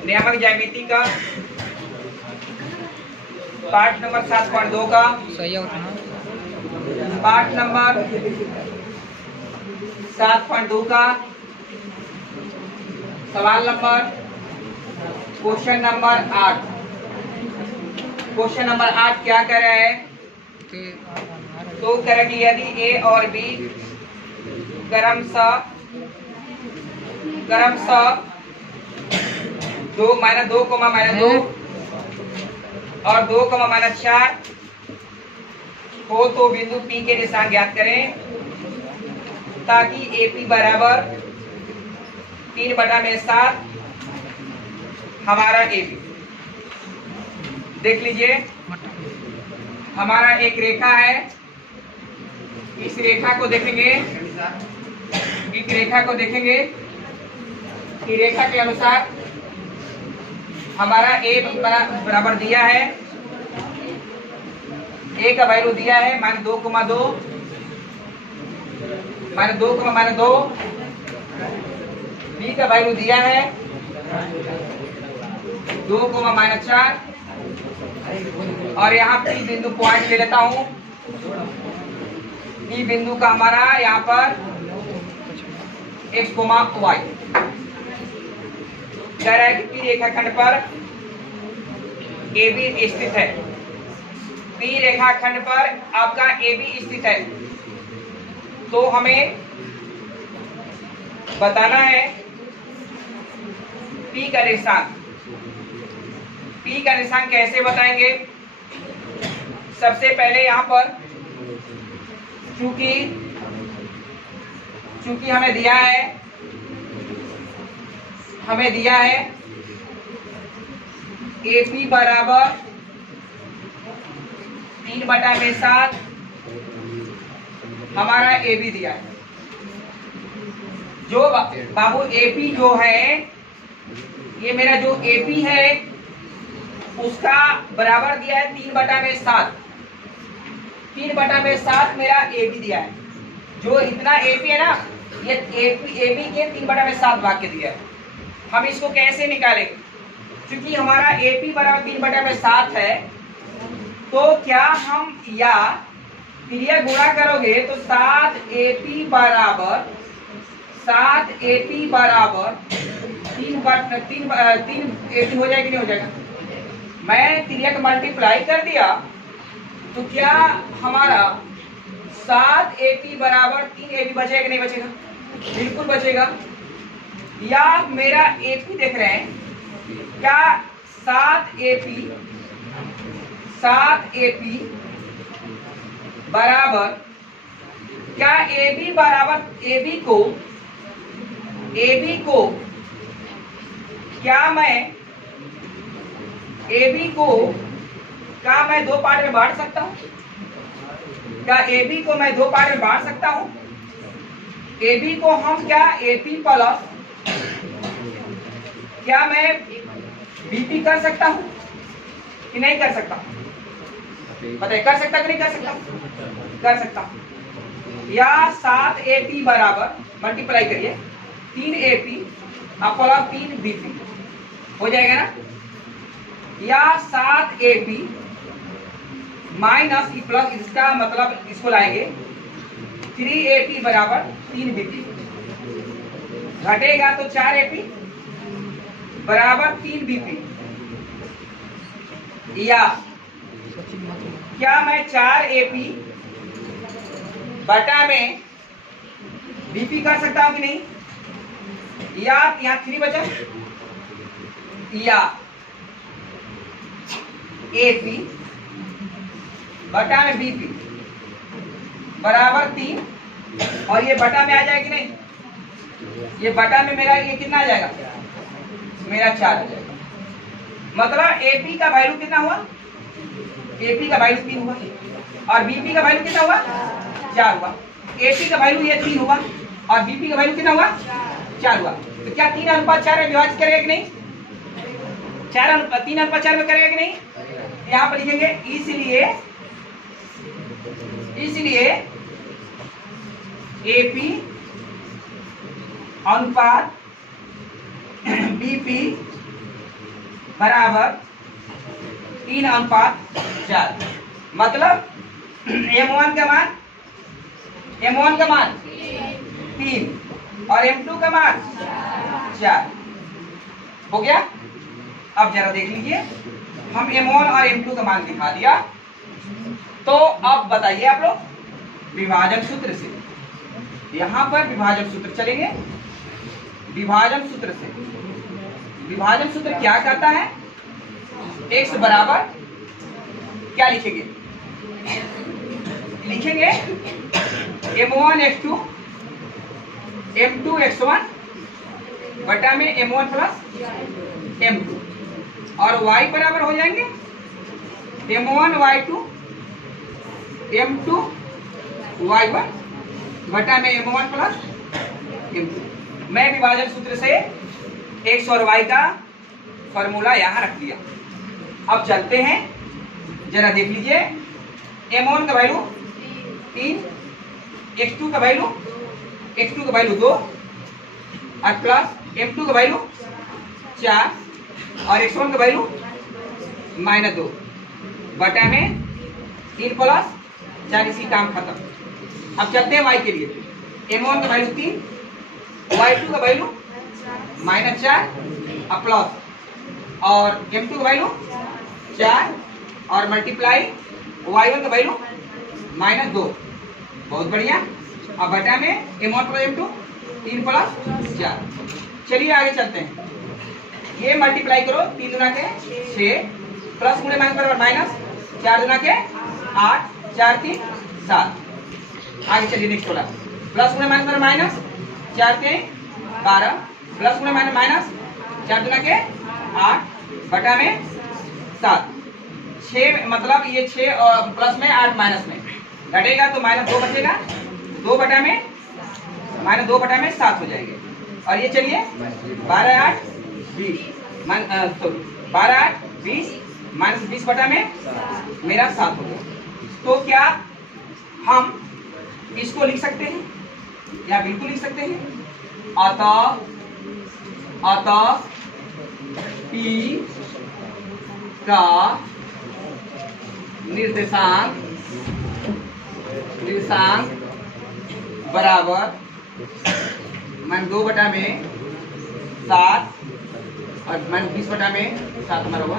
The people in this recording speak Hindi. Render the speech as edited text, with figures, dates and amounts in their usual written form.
नियामक ज्यामिति का पाठ नंबर 7.2 का सही होता ना। पाठ नंबर 7.2 का सवाल number question number 8। Question number 8 क्या कह रहा है? तो कह रहा है कि यदि ए और बी क्रमशः 2 -2, -2 और 2, -4 हो तो बिंदु P के निशान ज्ञात करें ताकि AP बराबर 3/7 हमारा AB। देख लीजिए, हमारा एक रेखा है, इस रेखा को देखेंगे, इस रेखा को देखेंगे कि रेखा के अनुसार हमारा A बराबर दिया है, A का वैल्यू दिया है -2, -2, -2, B का वैल्यू दिया है 2, -4 और यहाँ P बिंदु पॉइंट ले लेता हूँ। P बिंदु का हमारा यहाँ पर x, y कह रहा है कि P रेखाखंड पर AB स्थित है। P रेखाखंड पर आपका AB स्थित है, तो हमें बताना है P का निशान। P का निशान कैसे बताएंगे? सबसे पहले यहाँ पर चूंकि हमें दिया है AP बराबर 3/7 हमारा AB दिया है। जो बाबू AP जो है, ये मेरा जो AP है उसका बराबर दिया है 3/7। 3/7 मेरा AB दिया है। जो इतना AP है ना, ये AB के 3/7 भाग के दिया है। हम इसको कैसे निकालेंगे? क्योंकि हमारा AP बराबर 3/7 है, तो क्या हम या क्रिया गुणा करोगे तो 7AP बराबर 3 AP हो जाएगा, नहीं हो जाएगा? मैं क्रिया का मल्टीप्लाई कर दिया तो क्या हमारा 7AP बराबर 3AB बचेगा, नहीं बचेगा? बिल्कुल बचेगा। या मेरा AP देख रहे हैं, क्या 7AP बराबर, क्या AB बराबर AB को क्या मैं 2 पार्ट में बांट सकता हूँ? क्या AB को मैं 2 पार्ट में बांट सकता हूँ? AB को हम क्या AP प्लस क्या मैं BP कर सकता हूँ कि नहीं कर सकता? बताइए, कर सकता कि नहीं कर सकता? कर सकता हूँ। या 7AP बराबर मल्टीप्लाई करिए 3AP प्लस 3BP हो जाएगा ना? या 7AP माइनस प्लस, इसका मतलब इसको लाएंगे 3AP बराबर 3BP, घटेगा तो 4AP बराबर 3BP। या क्या मैं 4AP बटा में BP कर सकता हूं कि नहीं? या यहाँ 3 बचा, या AP बटा में BP बराबर 3, और ये बटा में आ जाएगा कि नहीं? ये बटा में मेरा ये कितना आ जाएगा? मेरा 4 आ जाएगा। मतलब AP का वैल्यू कितना हुआ? AP का वैल्यू 3 हुआ, और BP का वैल्यू कितना हुआ? 4 हुआ। AP का वैल्यू ये 3 हुआ और BP का वैल्यू कितना हुआ? 4 हुआ। तो क्या 3:4 में विभाजित करेगा कि नहीं? 3:4 में करेगा कि नहीं? यहाँ पर लिखेंगे इसलिए AP अनुपात BP बराबर 3:4। मतलब M1 का मान 3 और M2 का मान 4 हो गया। अब जरा देख लीजिए, हम M1 और M2 का मान दिखा दिया। तो अब बताइए आप लोग विभाजन सूत्र से, यहां पर विभाजन सूत्र चलेंगे। विभाजन सूत्र से, विभाजन सूत्र क्या कहता है? x बराबर क्या लिखेंगे? लिखेंगे M1 x2 M2 x1 बटा में M1 प्लस M2 और y बराबर हो जाएंगे M1 y2 M2 y1 बटा में M1 प्लस M2। मैं विभाजन सूत्र से x और y का फॉर्मूला यहां रख दिया। अब चलते हैं, जरा देख लीजिए। M1 का वैल्यू 3, x2 का वैल्यू 2 और प्लस M2 का वैल्यू 4 और x1 का वैल्यू -2 बटा में 3 प्लस 4, इसी काम खत्म। अब चलते हैं y के लिए। M1 का वैल्यू 3, y2 का वैल्यू -4 और प्लस और M2 का वैल्यू 4 और मल्टीप्लाई y1 का वैल्यू -2। बहुत बढ़िया। अब बटा में M1 प्लस M2 3 प्लस 4। चलिए आगे चलते हैं। ये मल्टीप्लाई करो, 3 दूना के 6 प्लस गुणे माइनस बराबर माइनस, 4 दूना के 8 4 3 7। आगे चलिए नेक्स्ट वाला। प्लस गुणे माइनस बराबर माइनस, 4 3 12 प्लस गुणे माइनस माइनस, 4 दूना के 8 बटा में 7। 6 मतलब ये 6 और प्लस में 8 माइनस में घटेगा तो -2 बचेगा। 2 बटा में -2 बटा में 7 हो जाएंगे। और ये चलिए 12 8 20 12 8 20 -20 बटा में मेरा 7 हो गया। तो क्या हम इसको लिख सकते हैं? या बिल्कुल लिख सकते हैं। अतः P का निर्देशांक बराबर -2 बटा में 7 और -20 बटा में 7 हमारा हुआ।